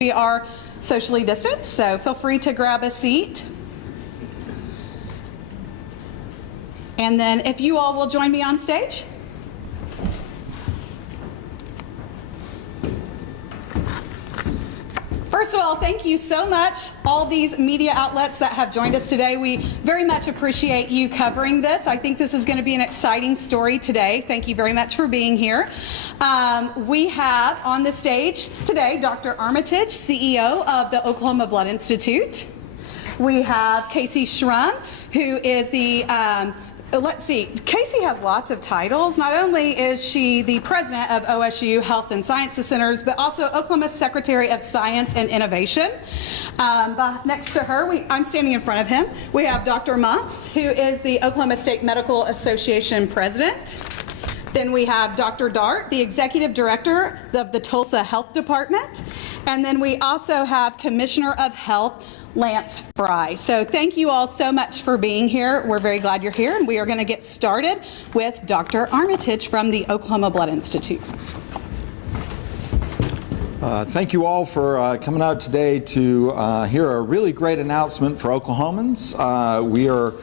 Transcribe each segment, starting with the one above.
We are socially distanced, so feel free to grab a seat. And then if you all will join me on stage. First of all, thank you so much, all these media outlets that have joined us today. We very much appreciate you covering this. I think this is going to be an exciting story today. Thank you very much for being here. We have on the stage today Dr. Armitage, CEO of the Oklahoma Blood Institute. We have Casey Schrum, who is the let's see, Casey has lots of titles. Not only is she the president of OSU Health and Sciences Centers, but also Oklahoma's Secretary of Science and Innovation. Next to her, I'm standing in front of him, we have Dr. Mumps, who is the Oklahoma State Medical Association president. Then we have Dr. Dart, the Executive Director of the Tulsa Health Department. And then we also have Commissioner of Health, Lance Fry. So thank you all so much for being here. We're very glad you're here, and we are going to get started with Dr. Armitage from the Oklahoma Blood Institute. Thank you all for coming out today to hear a really great announcement for Oklahomans. We are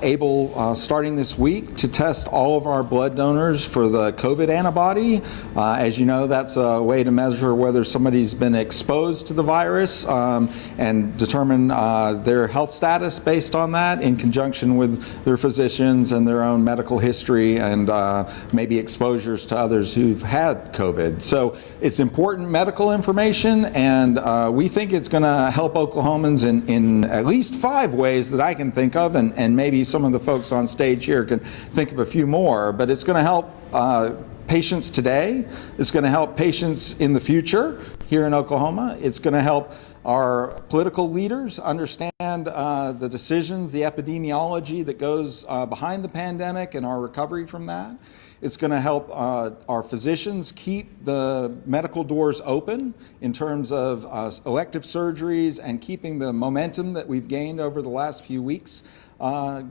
able, starting this week, to test all of our blood donors for the COVID antibody. As you know, that's a way to measure whether somebody's been exposed to the virus and determine their health status based on that in conjunction with their physicians and their own medical history and maybe exposures to others who've had COVID. So it's important medical information, and we think it's going to help Oklahomans in at least 5 ways that I can think of, and maybe some of the folks on stage here can think of a few more, but it's going to help patients today. It's going to help patients in the future here in Oklahoma. It's going to help our political leaders understand the decisions, the epidemiology that goes behind the pandemic and our recovery from that. It's going to help our physicians keep the medical doors open in terms of elective surgeries and keeping the momentum that we've gained over the last few weeks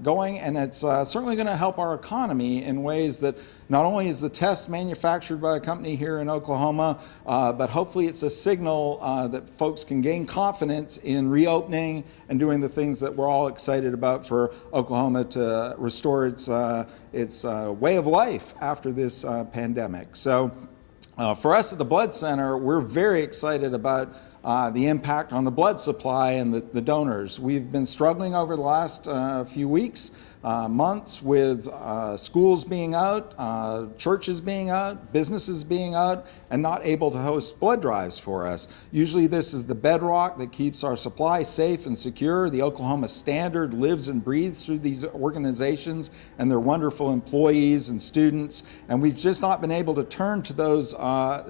going, and it's certainly going to help our economy in ways that not only is the test manufactured by a company here in Oklahoma, but hopefully it's a signal that folks can gain confidence in reopening and doing the things that we're all excited about for Oklahoma to restore its way of life after this pandemic. So for us at the Blood Center, we're very excited about the impact on the blood supply and the donors. We've been struggling over the last few weeks, months with schools being out, churches being out, businesses being out, and not able to host blood drives for us. Usually this is the bedrock that keeps our supply safe and secure. The Oklahoma Standard lives and breathes through these organizations and their wonderful employees and students, and we've just not been able to turn to those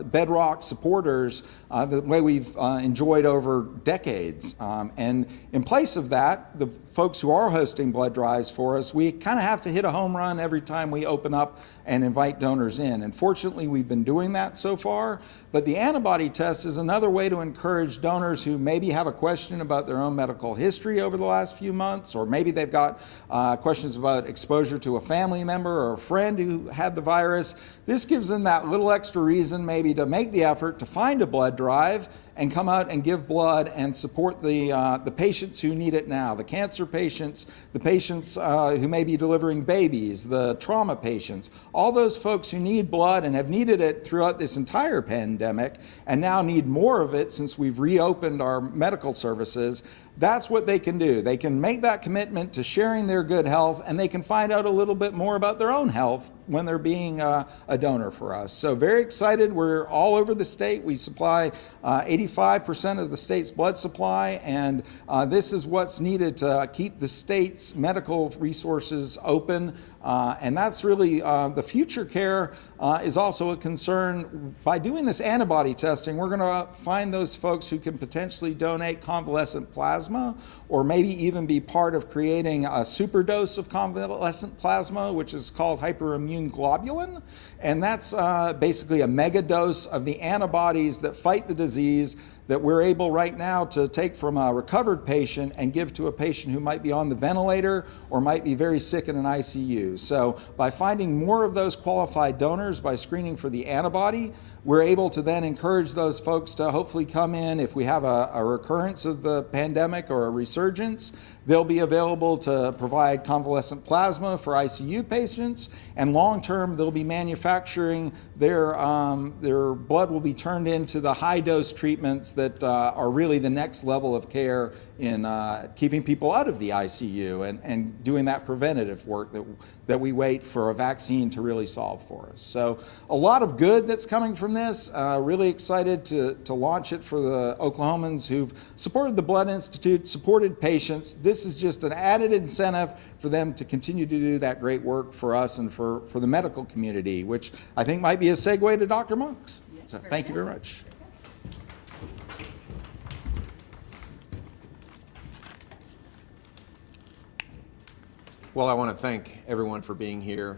bedrock supporters the way we've enjoyed over decades. And in place of that, the folks who are hosting blood drives for us, we kind of have to hit a home run every time we open up and invite donors in. And fortunately, we've been doing that so far. But the antibody test is another way to encourage donors who maybe have a question about their own medical history over the last few months, or maybe they've got questions about exposure to a family member or a friend who had the virus. This gives them that little extra reason maybe to make the effort to find a blood drive and come out and give blood and support the patients who need it now, the cancer patients, the patients who may be delivering babies, the trauma patients, all those folks who need blood and have needed it throughout this entire pandemic and now need more of it since we've reopened our medical services. That's what they can do. They can make that commitment to sharing their good health, and they can find out a little bit more about their own health when they're being a donor for us. So very excited. We're all over the state. We supply 85% of the state's blood supply, and this is what's needed to keep the state's medical resources open. And that's really the future care is also a concern. By doing this antibody testing, we're going to find those folks who can potentially donate convalescent plasma, or maybe even be part of creating a superdose of convalescent plasma, which is called hyperimmune globulin. And that's basically a mega dose of the antibodies that fight the disease that we're able right now to take from a recovered patient and give to a patient who might be on the ventilator or might be very sick in an ICU. So by finding more of those qualified donors, by screening for the antibody, we're able to then encourage those folks to hopefully come in. If we have a recurrence of the pandemic or a resurgence, they'll be available to provide convalescent plasma for ICU patients, and long-term they'll be manufacturing their blood will be turned into the high-dose treatments that are really the next level of care in keeping people out of the ICU and doing that preventative work that we wait for a vaccine to really solve for us. So a lot of good that's coming from this. Really excited to launch it for the Oklahomans who've supported the Blood Institute, supported patients. This is just an added incentive for them to continue to do that great work for us and for the medical community, which I think might be a segue to Dr. Monks. Yes, So thank you very much. Well, I want to thank everyone for being here.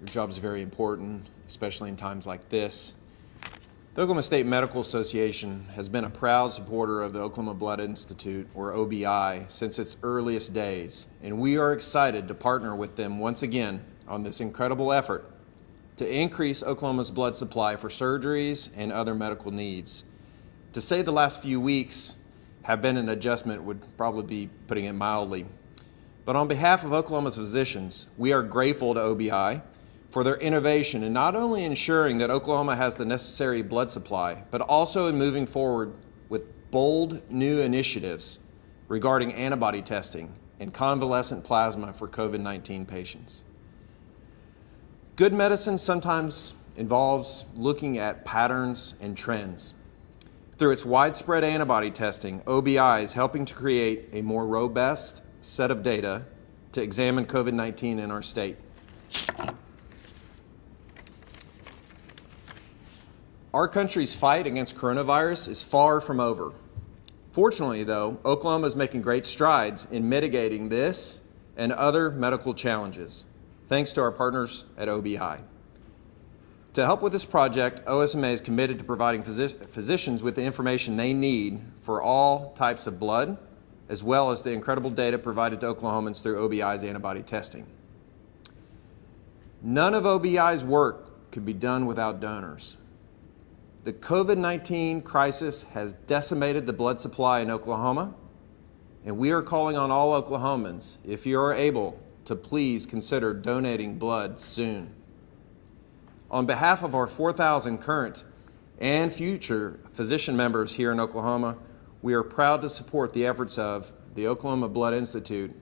Your job is very important, especially in times like this. The Oklahoma State Medical Association has been a proud supporter of the Oklahoma Blood Institute, or OBI, since its earliest days, and we are excited to partner with them once again on this incredible effort to increase Oklahoma's blood supply for surgeries and other medical needs. To say the last few weeks have been an adjustment would probably be putting it mildly. But on behalf of Oklahoma's physicians, we are grateful to OBI for their innovation in not only ensuring that Oklahoma has the necessary blood supply, but also in moving forward with bold new initiatives regarding antibody testing and convalescent plasma for COVID-19 patients. Good medicine sometimes involves looking at patterns and trends. Through its widespread antibody testing, OBI is helping to create a more robust set of data to examine COVID-19 in our state. Our country's fight against coronavirus is far from over. Fortunately, though, Oklahoma is making great strides in mitigating this and other medical challenges, thanks to our partners at OBI. To help with this project, OSMA is committed to providing physicians with the information they need for all types of blood, as well as the incredible data provided to Oklahomans through OBI's antibody testing. None of OBI's work could be done without donors. The COVID-19 crisis has decimated the blood supply in Oklahoma, and we are calling on all Oklahomans, if you are able, to please consider donating blood soon. On behalf of our 4,000 current and future physician members here in Oklahoma, we are proud to support the efforts of the Oklahoma Blood Institute,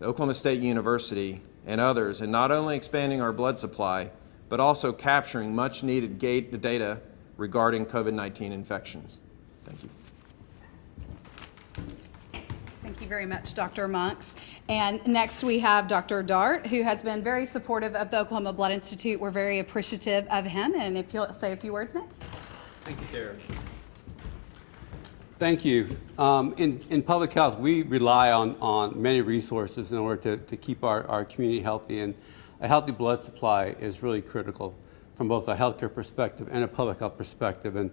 the Oklahoma State University, and others in not only expanding our blood supply, but also capturing much needed data regarding COVID-19 infections. Thank you. Thank you very much, Dr. Monks. And next we have Dr. Dart, who has been very supportive of the Oklahoma Blood Institute. We're very appreciative of him, and if you'll say a few words next. Thank you, Sarah. Thank you. In public health, we rely on many resources in order to keep our community healthy, and a healthy blood supply is really critical from both a healthcare perspective and a public health perspective. And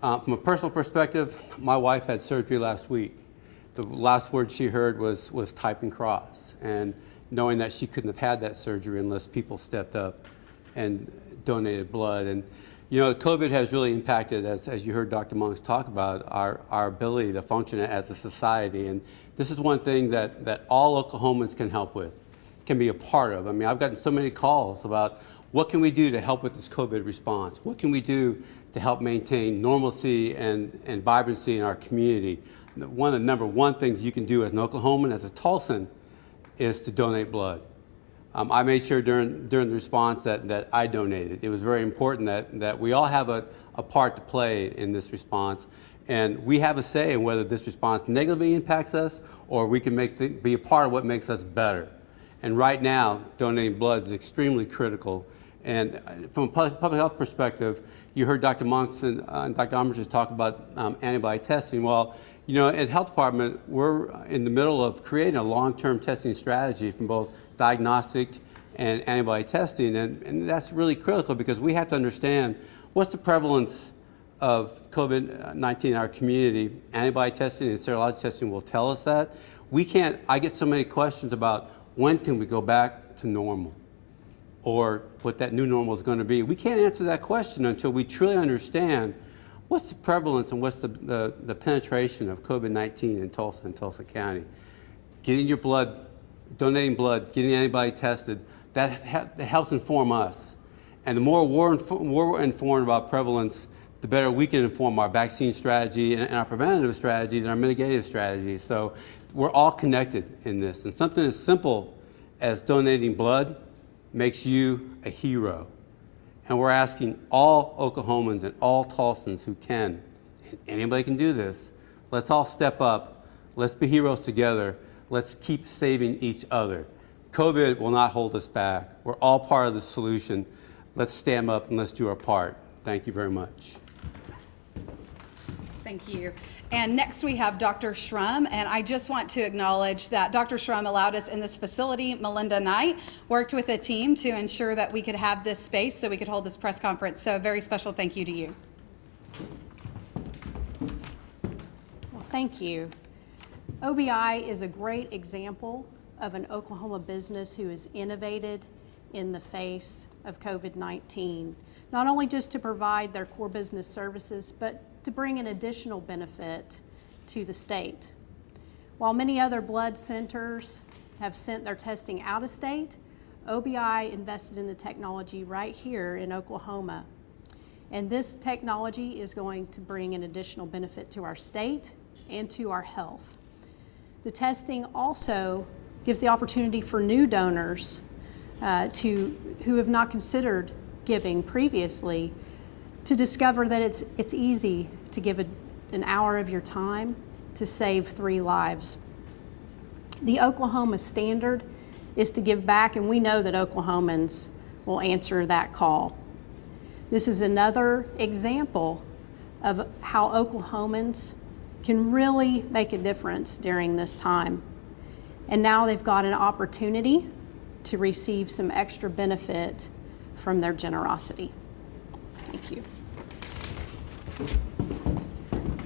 from a personal perspective, my wife had surgery last week. The last word she heard was type and cross, and knowing that she couldn't have had that surgery unless people stepped up and donated blood. And you know, COVID has really impacted, as you heard Dr. Monks talk about, our ability to function as a society. And this is one thing that all Oklahomans can help with, can be a part of. I mean, I've gotten so many calls about what can we do to help with this COVID response? What can we do to help maintain normalcy and vibrancy in our community? One of the number one things you can do as an Oklahoman, as a Tulsan, is to donate blood. I made sure during the response that I donated. It was very important that we all have a part to play in this response, and we have a say in whether this response negatively impacts us or we can be a part of what makes us better. And right now, donating blood is extremely critical. And from a public health perspective, you heard Dr. Monks and Dr. Armitage talk about antibody testing. Well, you know, at the health department, we're in the middle of creating a long-term testing strategy from both diagnostic and antibody testing, and that's really critical because we have to understand what's the prevalence of COVID-19 in our community. Antibody testing and serologic testing will tell us that. I get so many questions about when can we go back to normal? or what that new normal is going to be. We can't answer that question until we truly understand what's the prevalence and what's the penetration of COVID-19 in Tulsa and Tulsa County. Getting your blood, donating blood, getting antibody tested, that helps inform us. And the more we're informed about prevalence, the better we can inform our vaccine strategy and our preventative strategies and our mitigative strategies. So we're all connected in this. And something as simple as donating blood makes you a hero. And we're asking all Oklahomans and all Tulsans who can, and anybody can do this, let's all step up. Let's be heroes together. Let's keep saving each other. COVID will not hold us back. We're all part of the solution. Let's stand up and let's do our part. Thank you very much. Thank you. And next we have Dr. Shrum, and I just want to acknowledge that Dr. Shrum allowed us in this facility. Melinda Knight worked with a team to ensure that we could have this space so we could hold this press conference. So a very special thank you to you. Well, thank you. OBI is a great example of an Oklahoma business who has innovated in the face of COVID-19, not only just to provide their core business services, but to bring an additional benefit to the state. While many other blood centers have sent their testing out of state, OBI invested in the technology right here in Oklahoma. And this technology is going to bring an additional benefit to our state and to our health. The testing also gives the opportunity for new donors who have not considered giving previously to discover that it's easy to give an hour of your time to save 3 lives. The Oklahoma standard is to give back, and we know that Oklahomans will answer that call. This is another example of how Oklahomans can really make a difference during this time. And now they've got an opportunity to receive some extra benefit from their generosity. Thank you.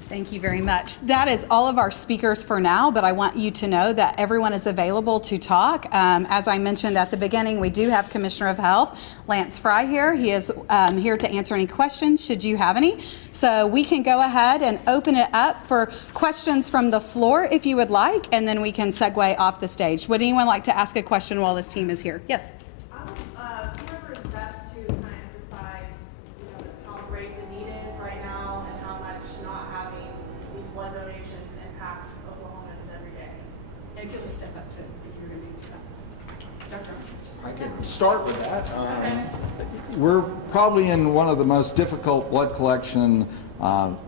Thank you very much. That is all of our speakers for now, but I want you to know that everyone is available to talk. As I mentioned at the beginning, we do have Commissioner of Health, Lance Fry here. He is here to answer any questions, should you have any. So we can go ahead and open it up for questions from the floor if you would like, and then we can segue off the stage. Would anyone like to ask a question while this team is here? Yes. Whoever is best to kind of emphasize, how great the need is right now and how much not having these blood donations impacts Oklahomans every day. And if you'll step up to, if you're going to answer that. Dr. Armitage. I can start with that. We're probably in one of the most difficult blood collection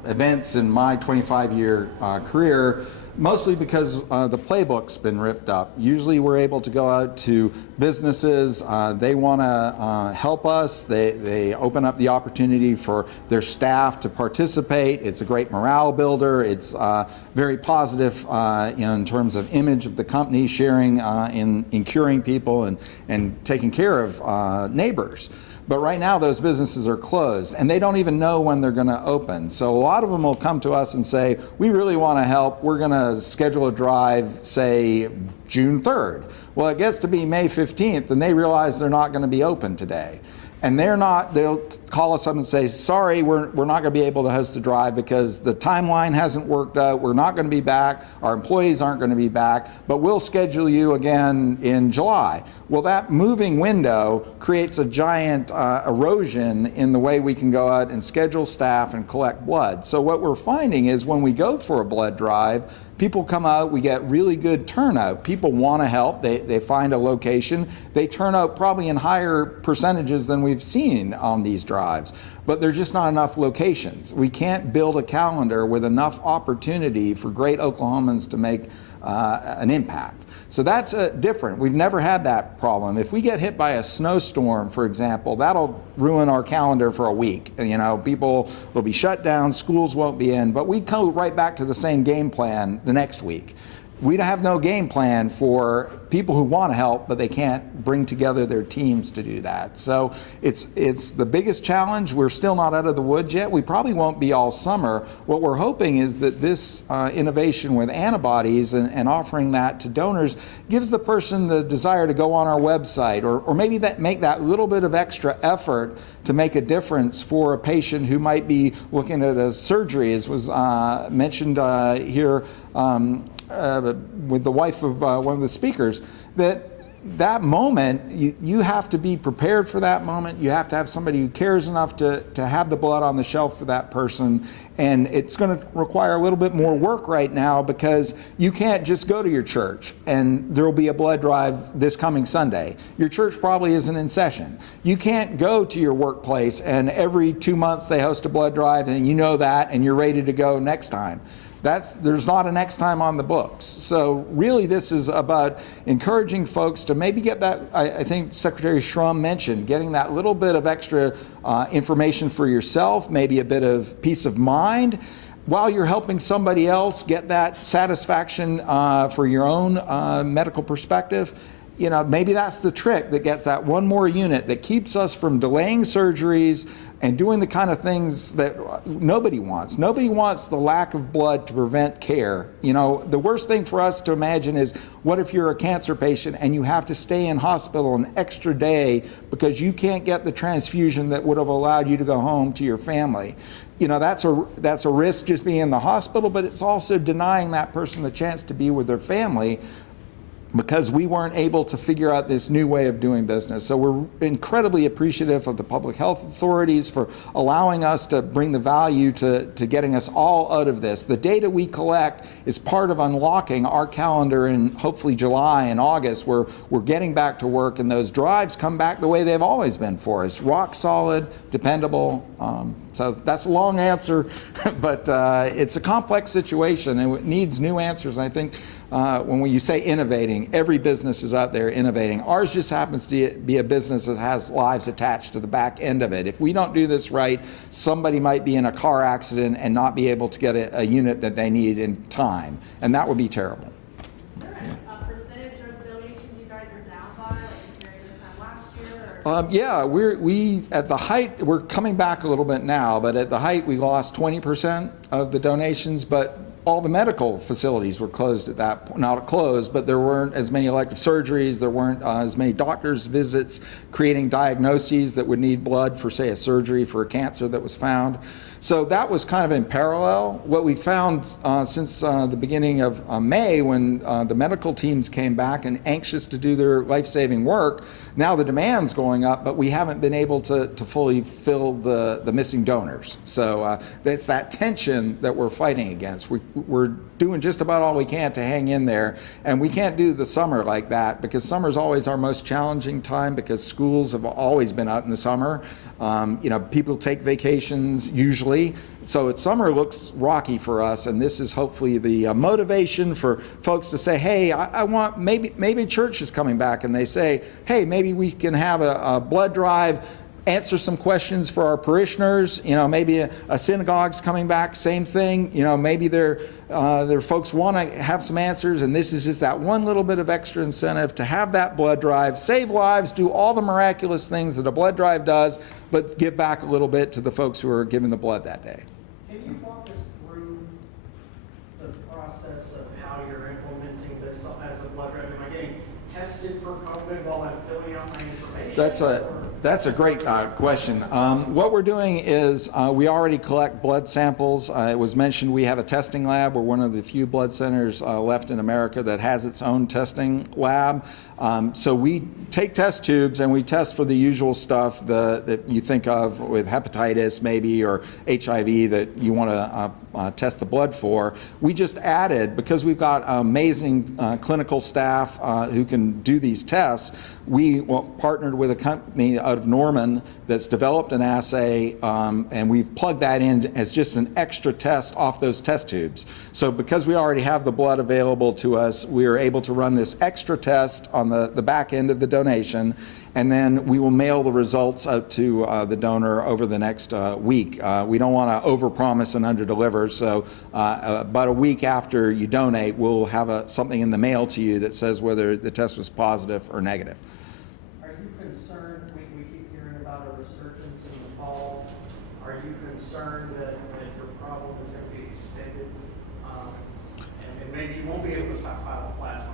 events in my 25-year career, mostly because the playbook's been ripped up. Usually we're able to go out to businesses, they want to help us, they open up the opportunity for their staff to participate. It's a great morale builder, it's very positive in terms of image of the company, sharing in curing people and taking care of neighbors. But right now those businesses are closed and they don't even know when they're going to open. So a lot of them will come to us and say, we really want to help. We're going to schedule a drive, say June 3rd. Well, it gets to be May 15th and they realize they're not going to be open today. And they'll call us up and say, sorry, we're not going to be able to host the drive because the timeline hasn't worked out. We're not going to be back. Our employees aren't going to be back, but we'll schedule you again in July. Well, that moving window creates a giant erosion in the way we can go out and schedule staff and collect blood. So what we're finding is when we go for a blood drive, people come out, we get really good turnout. People want to help, they find a location. They turn out probably in higher percentages than we've seen on these drives, but there's just not enough locations. We can't build a calendar with enough opportunity for great Oklahomans to make an impact. So that's different. We've never had that problem. If we get hit by a snowstorm, for example, that'll ruin our calendar for a week. People will be shut down, schools won't be in, but we go right back to the same game plan the next week. we have no game plan for people who want to help, but they can't bring together their teams to do that. So it's the biggest challenge. We're still not out of the woods yet. We probably won't be all summer. What we're hoping is that this innovation with antibodies and offering that to donors gives the person the desire to go on our website, or maybe make that little bit of extra effort to make a difference for a patient who might be looking at a surgery, as was mentioned here with the wife of one of the speakers, that moment, you have to be prepared for that moment. You have to have somebody who cares enough to have the blood on the shelf for that person. And it's going to require a little bit more work right now, because you can't just go to your church and there will be a blood drive this coming Sunday. Your church probably isn't in session. You can't go to your workplace and every 2 months they host a blood drive and you know that and you're ready to go next time. There's not a next time on the books. So really this is about encouraging folks to maybe get that, I think Secretary Schrum mentioned, getting that little bit of extra information for yourself, maybe a bit of peace of mind, while you're helping somebody else get that satisfaction for your own medical perspective. You know, maybe that's the trick that gets that one more unit that keeps us from delaying surgeries and doing the kind of things that nobody wants. Nobody wants the lack of blood to prevent care. You know, the worst thing for us to imagine is, what if you're a cancer patient and you have to stay in hospital an extra day because you can't get the transfusion that would have allowed you to go home to your family? You know, that's a risk just being in the hospital, but it's also denying that person the chance to be with their family, because we weren't able to figure out this new way of doing business. So we're incredibly appreciative of the public health authorities for allowing us to bring the value to getting us all out of this. The data we collect is part of unlocking our calendar in hopefully July and August, where we're getting back to work, and those drives come back the way they've always been for us: rock solid, dependable. So that's a long answer, but it's a complex situation and it needs new answers. And I think when you say innovating, every business is out there innovating. Ours just happens to be a business that has lives attached to the back end of it. If we don't do this right, somebody might be in a car accident and not be able to get a unit that they need in time, and that would be terrible. Is there a percentage of donations you guys are down by, like compared to this time last year? Yeah, we at the height, we're coming back a little bit now, but at the height we lost 20% of the donations, but all the medical facilities were closed at that point. Not closed, but there weren't as many elective surgeries, there weren't as many doctor's visits creating diagnoses that would need blood for, say, a surgery for a cancer that was found. So that was kind of in parallel. What we found since the beginning of May, when the medical teams came back and anxious to do their life-saving work, now the demand's going up, but we haven't been able to fully fill the missing donors. So it's that tension that we're fighting against. We're doing just about all we can to hang in there, and we can't do the summer like that, because summer's always our most challenging time, because schools have always been out in the summer. You know, people take vacations usually, so summer looks rocky for us, and this is hopefully the motivation for folks to say, hey, I want, maybe church is coming back and they say, hey, maybe we can have a blood drive, answer some questions for our parishioners. You know, maybe a synagogue's coming back, same thing. You know, maybe their folks want to have some answers, and this is just that one little bit of extra incentive to have that blood drive, save lives, do all the miraculous things that a blood drive does, but give back a little bit to the folks who are giving the blood that day. Can you walk us through the process of how you're implementing this as a blood drive? Am I getting tested for COVID while I'm filling out my information? That's a great question. What we're doing is we already collect blood samples. It was mentioned we have a testing lab. We're one of the few blood centers left in America that has its own testing lab. So we take test tubes and we test for the usual stuff that you think of with hepatitis maybe, or HIV that you want to test the blood for. We just added, because we've got amazing clinical staff who can do these tests, we partnered with a company out of Norman that's developed an assay, and we've plugged that in as just an extra test off those test tubes. So because we already have the blood available to us, we are able to run this extra test on the back end of the donation, and then we will mail the results out to the donor over the next week. We don't want to overpromise and underdeliver, so about a week after you donate, we'll have something in the mail to you that says whether the test was positive or negative. Are you concerned, we keep hearing about a resurgence in the fall, are you concerned that your problem is going to be extended, and maybe you won't be able to stockpile the plasma?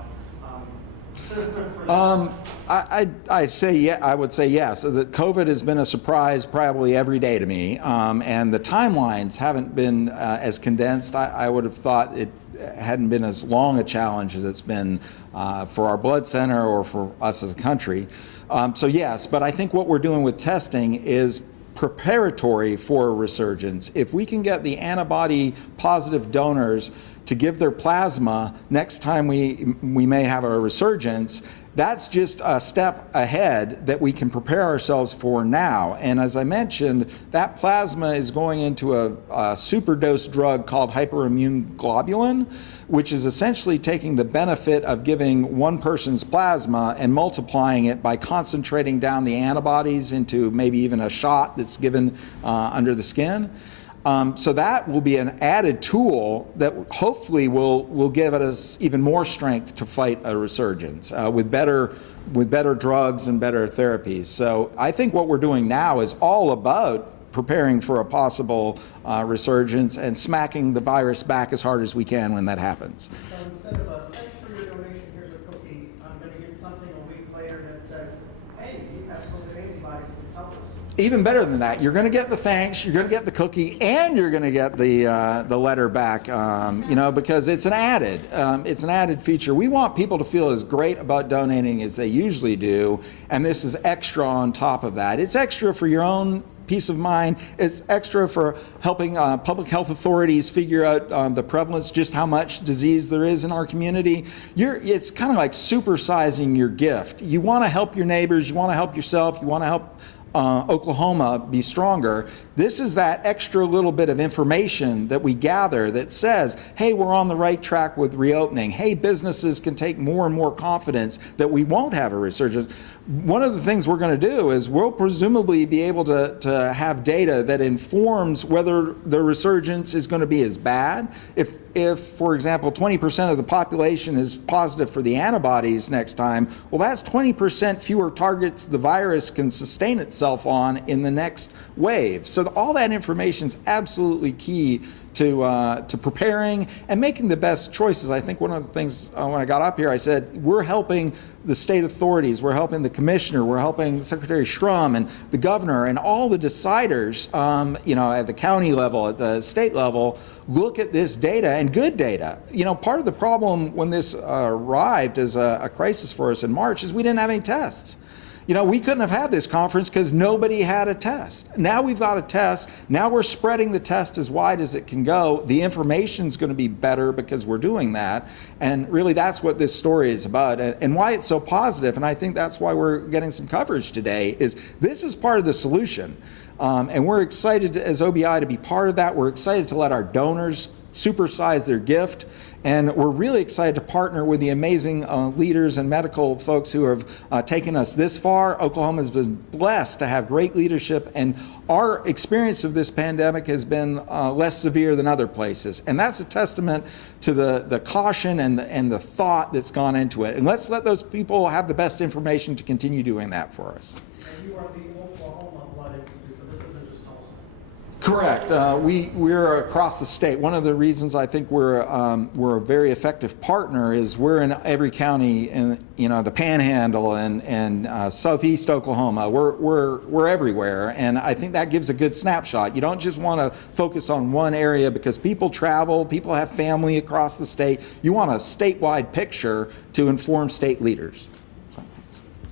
I'd say yeah. I would say yes. So that COVID has been a surprise probably every day to me, and the timelines haven't been as condensed. I would have thought it hadn't been as long a challenge as it's been for our blood center or for us as a country. So yes, but I think what we're doing with testing is preparatory for a resurgence. If we can get the antibody positive donors to give their plasma next time we may have a resurgence, that's just a step ahead that we can prepare ourselves for now. And as I mentioned, that plasma is going into a superdose drug called hyperimmune globulin, which is essentially taking the benefit of giving one person's plasma and multiplying it by concentrating down the antibodies into maybe even a shot that's given under the skin. So that will be an added tool that hopefully will give us even more strength to fight a resurgence with better drugs and better therapies. So I think what we're doing now is all about preparing for a possible resurgence and smacking the virus back as hard as we can when that happens. So instead of a thanks for your donation, here's a cookie, I'm going to get something a week later that says, hey, you have COVID antibodies, please help us. Even better than that, you're going to get the thanks, you're going to get the cookie, and you're going to get the letter back. You know, because it's an added feature. We want people to feel as great about donating as they usually do, and this is extra on top of that. It's extra for your own peace of mind. It's extra for helping public health authorities figure out the prevalence, just how much disease there is in our community. It's kind of like supersizing your gift. You want to help your neighbors, you want to help yourself, you want to help Oklahoma be stronger. This is that extra little bit of information that we gather that says, hey, we're on the right track with reopening. Hey, businesses can take more and more confidence that we won't have a resurgence. One of the things we're going to do is we'll presumably be able to have data that informs whether the resurgence is going to be as bad. If, for example, 20% of the population is positive for the antibodies next time, well, that's 20% fewer targets the virus can sustain itself on in the next wave. So all that information is absolutely key to preparing and making the best choices. I think one of the things when I got up here, I said, we're helping the state authorities, we're helping the commissioner, we're helping Secretary Shrum and the governor and all the deciders, you know, at the county level, at the state level, look at this data, and good data. You know, part of the problem when this arrived as a crisis for us in March is we didn't have any tests. You know, we couldn't have had this conference because nobody had a test. Now we've got a test. Now we're spreading the test as wide as it can go. The information's going to be better because we're doing that. And really that's what this story is about and why it's so positive. And I think that's why we're getting some coverage today is this is part of the solution. And we're excited as OBI to be part of that. We're excited to let our donors supersize their gift. And we're really excited to partner with the amazing leaders and medical folks who have taken us this far. Oklahoma has been blessed to have great leadership, and our experience of this pandemic has been less severe than other places. And that's a testament to the caution and the thought that's gone into it. And let's let those people have the best information to continue doing that for us. And you are the Oklahoma Blood Institute, so this isn't just Tulsa. Correct. We're across the state. One of the reasons I think we're a very effective partner is we're in every county in the Panhandle and southeast Oklahoma. We're everywhere, and I think that gives a good snapshot. You don't just want to focus on one area because people travel, people have family across the state. You want a statewide picture to inform state leaders.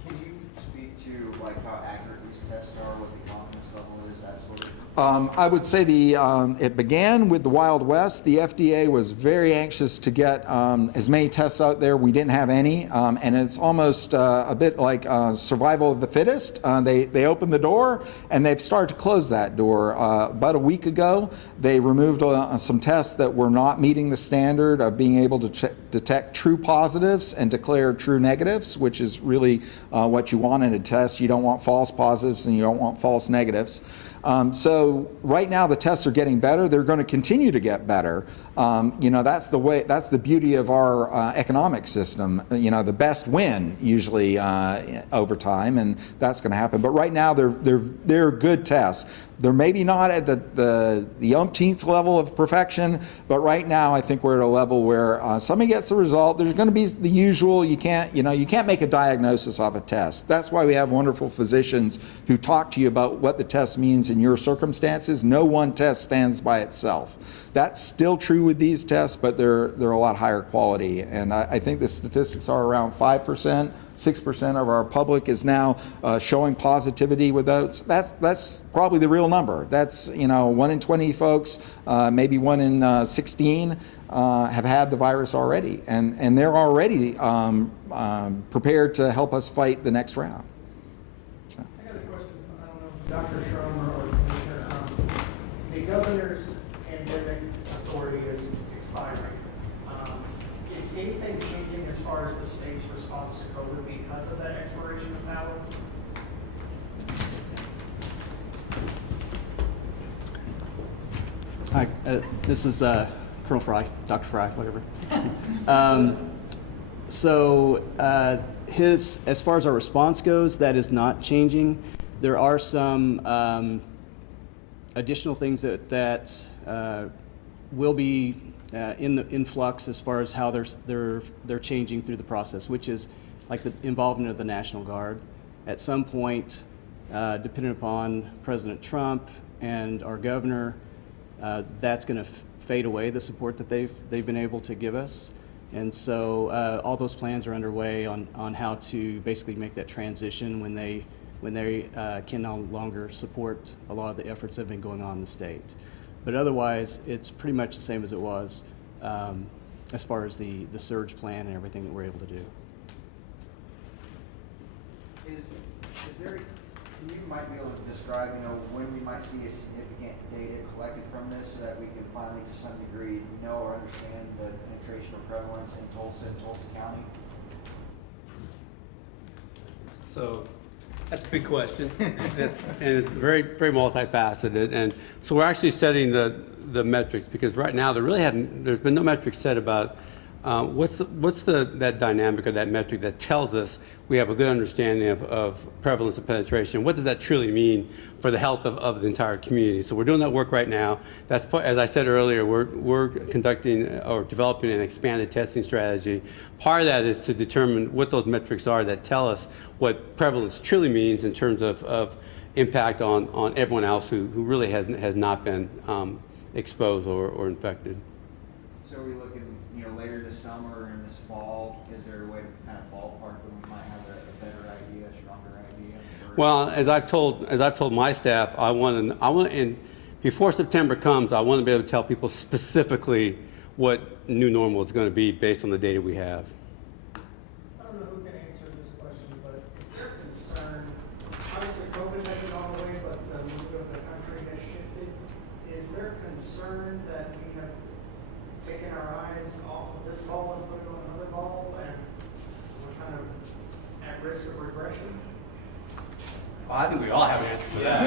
Can you speak to like how accurate these tests are, what the confidence level is, that sort of I would say it began with the Wild West. The FDA was very anxious to get as many tests out there. We didn't have any, and it's almost a bit like survival of the fittest. They opened the door, and they've started to close that door. About a week ago, they removed some tests that were not meeting the standard of being able to detect true positives and declare true negatives, which is really what you want in a test. You don't want false positives and you don't want false negatives. So right now the tests are getting better. They're going to continue to get better. That's the beauty of our economic system. The best win usually over time, and that's going to happen. But right now they're good tests. They're maybe not at the umpteenth level of perfection, but right now I think we're at a level where somebody gets the result. There's going to be the usual. You can't make a diagnosis off a test. That's why we have wonderful physicians who talk to you about what the test means in your circumstances. No one test stands by itself. That's still true with these tests, but they're a lot higher quality. And I think the statistics are around 5%. 6% of our public is now showing positivity with those. That's probably the real number. That's 1 in 20 folks, maybe 1 in 16 have had the virus already, and they're already prepared to help us fight the next round. So. I got a question from, I don't know, Dr. Schromer or Commissioner. The governor's pandemic authority is expiring. Is anything changing as far as the state's response to COVID because of that expiration of power? Hi, this is Colonel Fry, Dr. Fry, whatever. As far as our response goes, that is not changing. There are some additional things that will be in flux as far as how they're changing through the process, which is like the involvement of the National Guard. At some point, depending upon President Trump and our governor, that's going to fade away, the support that they've been able to give us. And so all those plans are underway on how to basically make that transition when they can no longer support a lot of the efforts that have been going on in the state. But otherwise, it's pretty much the same as it was as far as the surge plan and everything that we're able to do. Is there, you might be able to describe, when we might see a significant data collected from this so that we can finally, to some degree, know or understand the penetration or prevalence in Tulsa and Tulsa County? So that's a big question. It's very, very multifaceted. And so we're actually setting the metrics, because right now there's been no metrics set about what's that dynamic or that metric that tells us we have a good understanding of prevalence and penetration. What does that truly mean for the health of the entire community? So we're doing that work right now. That's, as I said earlier, we're conducting or developing an expanded testing strategy. Part of that is to determine what those metrics are that tell us what prevalence truly means in terms of impact on everyone else who really has not been exposed or infected. So are we looking, later this summer or in this fall? Is there a way to kind of ballpark when we might have a better idea, a stronger idea? Well, as I've told my staff, before September comes, I want to be able to tell people specifically what new normal is going to be based on the data we have. I don't know who can answer this question, but is there concern, obviously COVID hasn't gone away, but the mood of the country has shifted. Is there concern that we have taken our eyes off of this ball and put it on another ball, and we're kind of at risk of regression? Well, I think we all have an answer for that.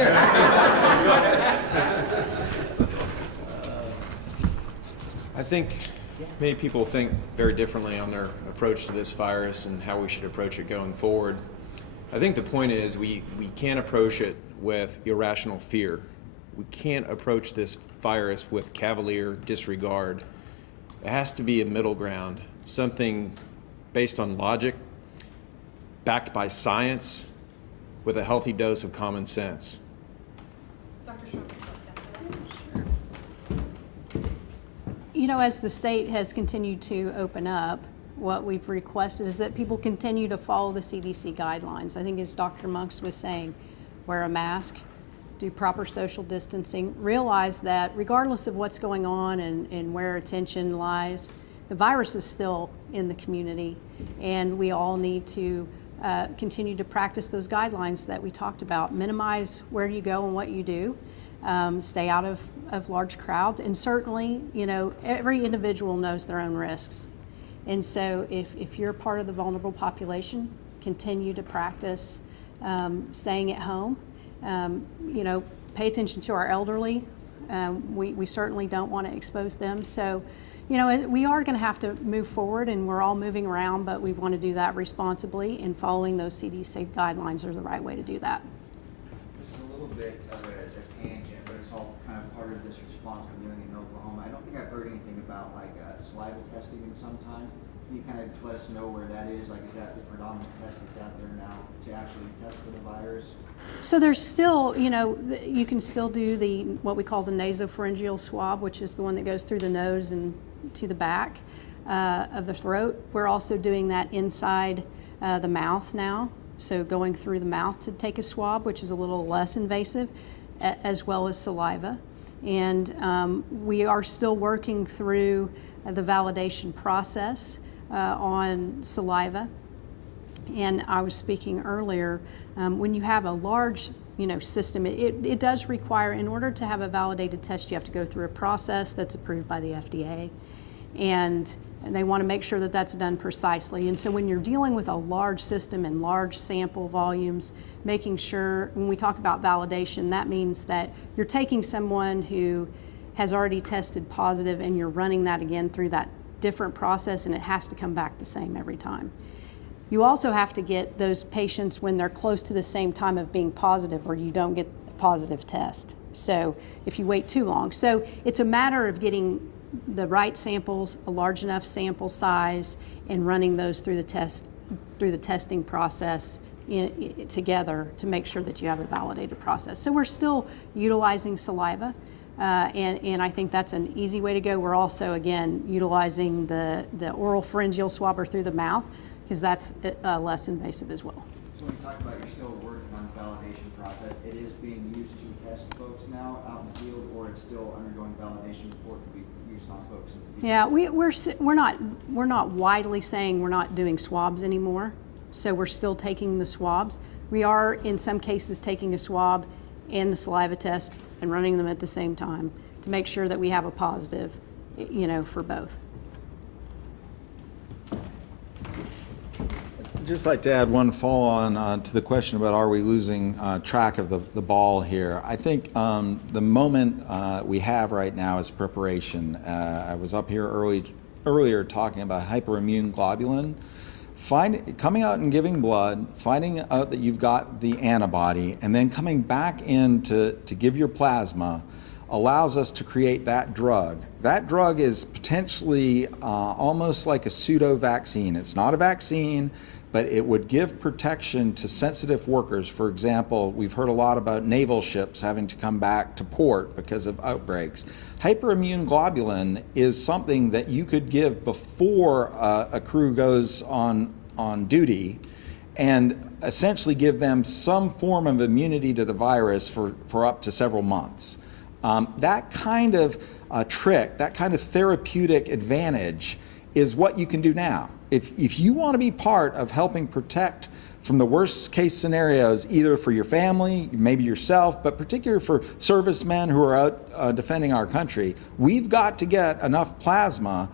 I think many people think very differently on their approach to this virus and how we should approach it going forward. I think the point is we can't approach it with irrational fear. We can't approach this virus with cavalier disregard. It has to be a middle ground, something based on logic, backed by science, with a healthy dose of common sense. Dr. Schroeder. As the state has continued to open up, what we've requested is that people continue to follow the CDC guidelines. I think as Dr. Monks was saying, wear a mask, do proper social distancing, realize that regardless of what's going on and where attention lies, the virus is still in the community, and we all need to continue to practice those guidelines that we talked about. Minimize where you go and what you do. Stay out of large crowds, and certainly, you know, every individual knows their own risks. And so if you're part of the vulnerable population, continue to practice staying at home. You know, pay attention to our elderly. We certainly don't want to expose them. So, you know, we are going to have to move forward, and we're all moving around, but we want to do that responsibly, and following those CDC guidelines are the right way to do that. Just a little bit of a tangent, but it's all kind of part of this response we're doing in Oklahoma. I don't think I've heard anything about like saliva testing in some time. Can you kind of let us know where that is? Like, is that the predominant test that's out there now to actually test for the virus? So there's still, you know, you can still do what we call the Nasopharyngeal Swab, which is the one that goes through the nose and to the back of the throat. We're also doing that inside the mouth now. So going through the mouth to take a swab, which is a little less invasive, as well as saliva. And we are still working through the validation process on saliva. And I was speaking earlier, when you have a large, you know, system, it does require, in order to have a validated test, you have to go through a process that's approved by the FDA. And they want to make sure that that's done precisely. And so when you're dealing with a large system and large sample volumes, making sure, when we talk about validation, that means that you're taking someone who has already tested positive and you're running that again through that different process, and it has to come back the same every time. You also have to get those patients when they're close to the same time of being positive, or you don't get a positive test. So if you wait too long. So it's a matter of getting the right samples, a large enough sample size, and running those through the testing process together to make sure that you have a validated process. So we're still utilizing saliva, and I think that's an easy way to go. We're also, again, utilizing the oral pharyngeal swab or through the mouth, because that's less invasive as well. So when you talk about you're still working on the validation process, it is being used to test folks now out in the field, or it's still undergoing validation before it can be used on folks in the field? Yeah, we're not widely saying we're not doing swabs anymore. So we're still taking the swabs. We are, in some cases, taking a swab and the saliva test and running them at the same time to make sure that we have a positive, you know, for both. I'd just like to add one follow-on to the question about are we losing track of the ball here. I think the moment we have right now is preparation. I was up here earlier talking about hyperimmune globulin. Coming out and giving blood, finding out that you've got the antibody, and then coming back in to give your plasma allows us to create that drug. That drug is potentially almost like a pseudo-vaccine. It's not a vaccine, but it would give protection to sensitive workers. For example, we've heard a lot about naval ships having to come back to port because of outbreaks. Hyperimmune globulin is something that you could give before a crew goes on duty, and essentially give them some form of immunity to the virus for up to several months. That kind of trick, that kind of therapeutic advantage is what you can do now. If you want to be part of helping protect from the worst case scenarios, either for your family, maybe yourself, but particularly for servicemen who are out defending our country, we've got to get enough plasma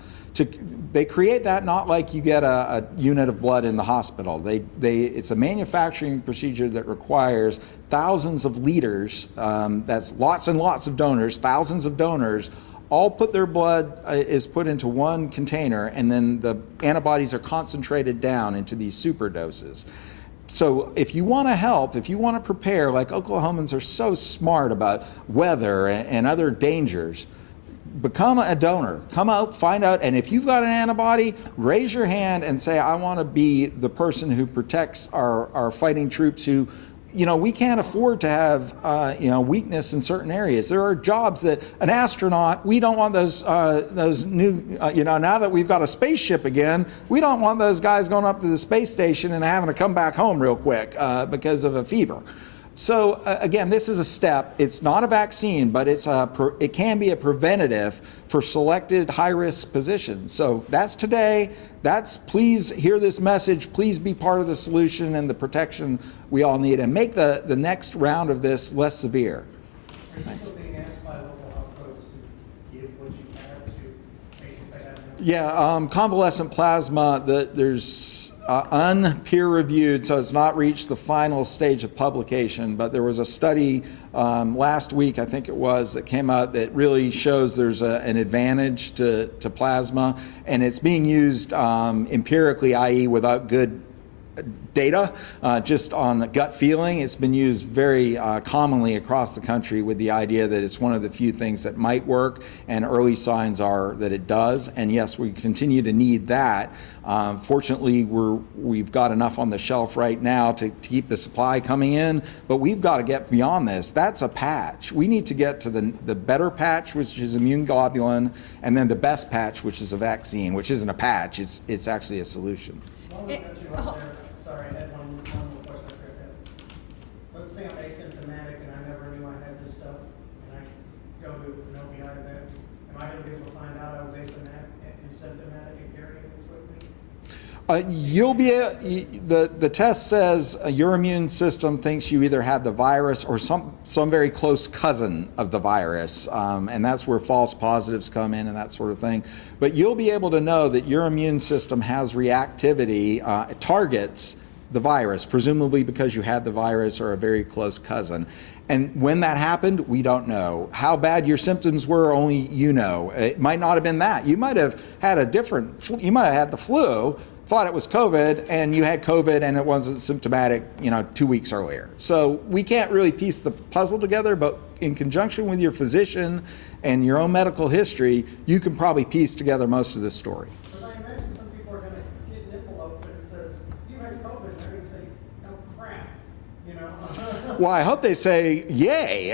they create that not like you get a unit of blood in the hospital. It's a manufacturing procedure that requires thousands of liters, that's lots and lots of donors, thousands of donors, all put their blood is put into one container, and then the antibodies are concentrated down into these super doses. So if you want to help, if you want to prepare, like Oklahomans are so smart about weather and other dangers, become a donor. Come out, find out, and if you've got an antibody, raise your hand and say, I want to be the person who protects our fighting troops who, you know, we can't afford to have, weakness in certain areas. There are jobs that an astronaut, we don't want those new, now that we've got a spaceship again, we don't want those guys going up to the space station and having to come back home real quick because of a fever. So again, this is a step. It's not a vaccine, but it can be a preventative for selected high-risk positions. So that's today. Please hear this message. Please be part of the solution and the protection we all need, and make the next round of this less severe. Are you still being asked by local health codes to give what you have to patients that have no? Yeah, convalescent plasma, there's unpeer-reviewed, so it's not reached the final stage of publication, but there was a study last week, I think it was, that came out that really shows there's an advantage to plasma, and it's being used empirically, i.e. without good data, just on the gut feeling. It's been used very commonly across the country with the idea that it's one of the few things that might work, and early signs are that it does. And yes, we continue to need that. Fortunately, we've got enough on the shelf right now to keep the supply coming in, but we've got to get beyond this. That's a patch. We need to get to the better patch, which is immune globulin, and then the best patch, which is a vaccine, which isn't a patch, it's actually a solution. Sorry, I had one more question I forgot to ask. Let's say I'm asymptomatic and I never knew I had this stuff, and I go to an OBI event. Am I going to be able to find out I was asymptomatic and carrying this with me? You'll be the test says your immune system thinks you either have the virus or some very close cousin of the virus, and that's where false positives come in and that sort of thing. But you'll be able to know that your immune system has reactivity, targets the virus, presumably because you had the virus or a very close cousin. And when that happened, we don't know. How bad your symptoms were, only you know. It might not have been that. You might have had you might have had the flu, thought it was COVID, and you had COVID and it wasn't symptomatic, 2 weeks earlier. So we can't really piece the puzzle together, but in conjunction with your physician and your own medical history, you can probably piece together most of the story. Because I imagine some people are going to get an envelope that says, you had COVID, and they're going to say, oh crap, Well, I hope they say yay,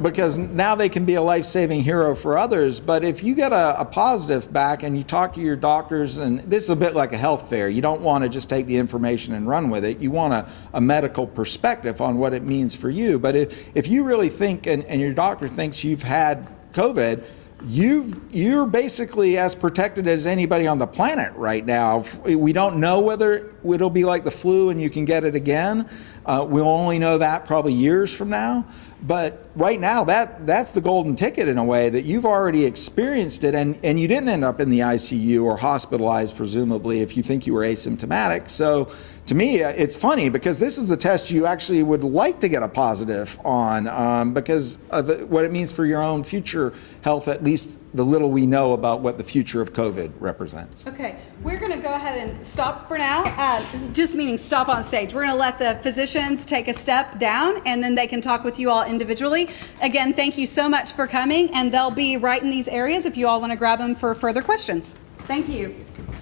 because now they can be a life-saving hero for others. But if you get a positive back and you talk to your doctors, and this is a bit like a health fair, you don't want to just take the information and run with it. You want a medical perspective on what it means for you. But if you really think, and your doctor thinks you've had COVID, you're basically as protected as anybody on the planet right now. We don't know whether it'll be like the flu and you can get it again. We'll only know that probably years from now. But right now, that's the golden ticket in a way, that you've already experienced it, and you didn't end up in the ICU or hospitalized, presumably, if you think you were asymptomatic. So to me, it's funny because this is the test you actually would like to get a positive on, because of what it means for your own future health, at least the little we know about what the future of COVID represents. Okay, we're going to go ahead and stop for now, just meaning stop on stage. We're going to let the physicians take a step down, and then they can talk with you all individually. Again, thank you so much for coming, and they'll be right in these areas if you all want to grab them for further questions. Thank you.